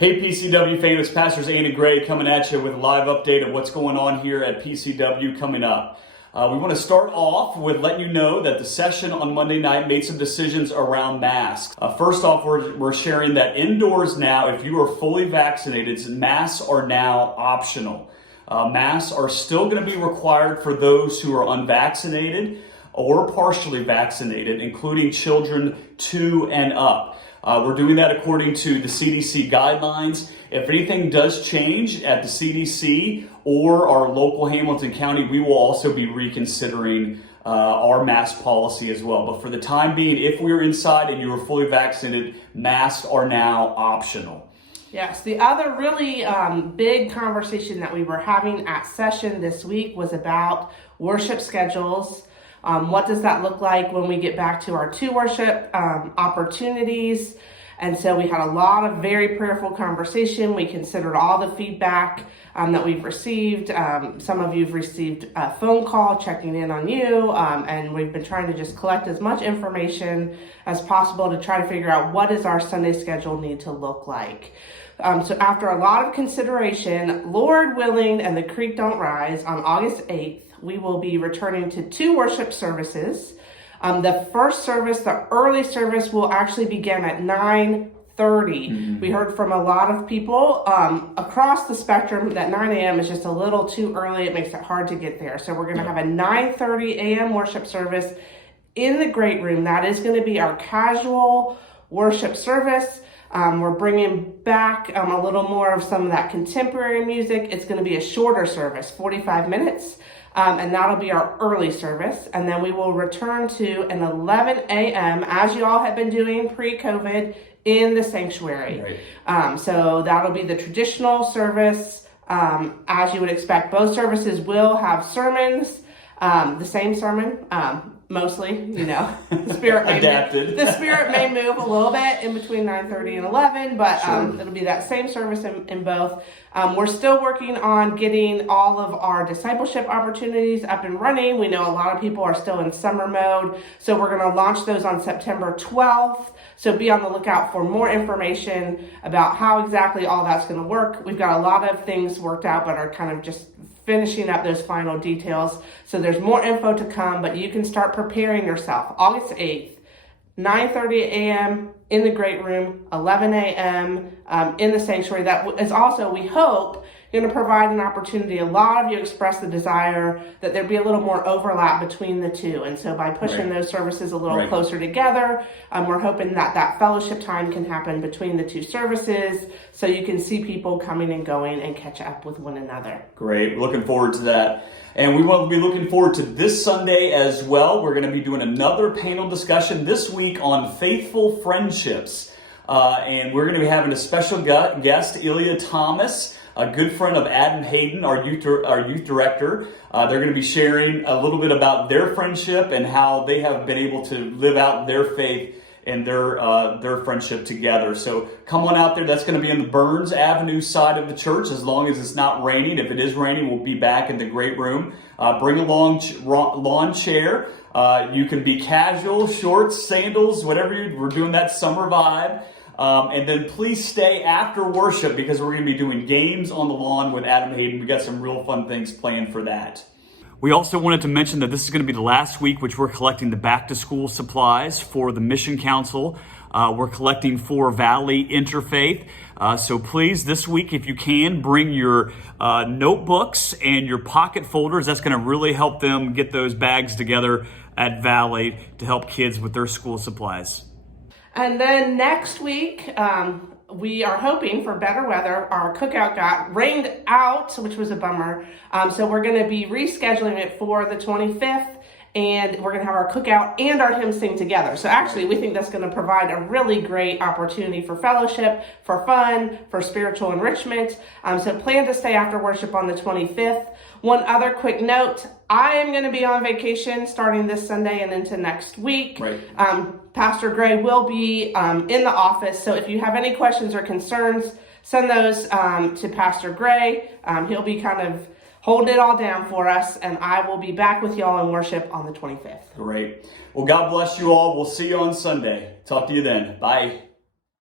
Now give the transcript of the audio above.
Hey PCW famous Pastors Ann and Gray coming at you with a live update of what's going on here at PCW coming up. We want to start off with letting you know that the session on Monday night made some decisions around masks. First off, we're sharing that indoors now, if you are fully vaccinated, masks are now optional. Masks are still going to be required for those who are unvaccinated or partially vaccinated, including children 2 and up. We're doing that according to the CDC guidelines. If anything does change at the CDC or our local Hamilton County, we will also be reconsidering our mask policy as well. But for the time being, if we're inside and you are fully vaccinated, masks are now optional. Yes, the other really big conversation that we were having at session this week was about worship schedules. What does that look like when we get back to our 2 worship opportunities? And so we had a lot of very prayerful conversation. We considered all the feedback that we've received. Some of you have received a phone call checking in on you, and we've been trying to just collect as much information as possible to try to figure out what does our Sunday schedule need to look like. So after a lot of consideration, Lord willing and the creek don't rise, on August 8th, we will be returning to 2 worship services. The first service, the early service, will actually begin at 9:30. We heard from a lot of people across the spectrum that 9 a.m. is just a little too early. It makes it hard to get there. So we're going to have a 9:30 a.m. worship service in the great room. That is going to be our casual worship service. We're bringing back a little more of some of that contemporary music. It's going to be a shorter service, 45 minutes. And that'll be our early service. And then we will return to an 11 a.m. as you all have been doing pre-COVID in the sanctuary. Right. So that'll be the traditional service as you would expect. Both services will have sermons, the same sermon, mostly, the Spirit may adapted. The Spirit may move a little bit in between 9:30 and 11, but it'll be that same service in both. We're still working on getting all of our discipleship opportunities up and running. We know a lot of people are still in summer mode, so we're going to launch those on September 12th. So be on the lookout for more information about how exactly all that's going to work. We've got a lot of things worked out, but are kind of just finishing up those final details. So there's more info to come, but you can start preparing yourself. August 8th, 9:30 a.m. in the great room, 11 a.m. In the sanctuary. That is also, we hope, going to provide an opportunity. A lot of you expressed the desire that there be a little more overlap between the 2. And so by pushing those services a little closer together, we're hoping that that fellowship time can happen between the 2 services so you can see people coming and going and catch up with one another. Great. Looking forward to that. And we will be looking forward to this Sunday as well. We're going to be doing another panel discussion this week on faithful friendships. And we're going to be having a special guest, Ilya Thomas, a good friend of Adam Hayden, our youth director. They're going to be sharing a little bit about their friendship and how they have been able to live out their faith and their friendship together. So come on out there. That's going to be in the Burns Avenue side of the church, as long as it's not raining. If it is raining, we'll be back in the great room. Bring a lawn chair. You can be casual, shorts, sandals, whatever. We're doing that summer vibe. And then please stay after worship because we're going to be doing games on the lawn with Adam Hayden. We got some real fun things planned for that. We also wanted to mention that this is going to be the last week which we're collecting the back to school supplies for the Mission Council. We're collecting for Valley Interfaith. So please, this week, if you can, bring your notebooks and your pocket folders. That's going to really help them get those bags together at Valley to help kids with their school supplies. And then next week, we are hoping for better weather. Our cookout got rained out, which was a bummer. So we're going to be rescheduling it for the 25th. And we're going to have our cookout and our hymn sing together. So actually, we think that's going to provide a really great opportunity for fellowship, for fun, for spiritual enrichment. So plan to stay after worship on the 25th. One other quick note, I am going to be on vacation starting this Sunday and into next week. Pastor Gray will be in the office. So if you have any questions or concerns, send those to Pastor Gray. He'll be kind of holding it all down for us, and I will be back with y'all in worship on the 25th. Great. Well, God bless you all. We'll see you on Sunday. Talk to you then. Bye.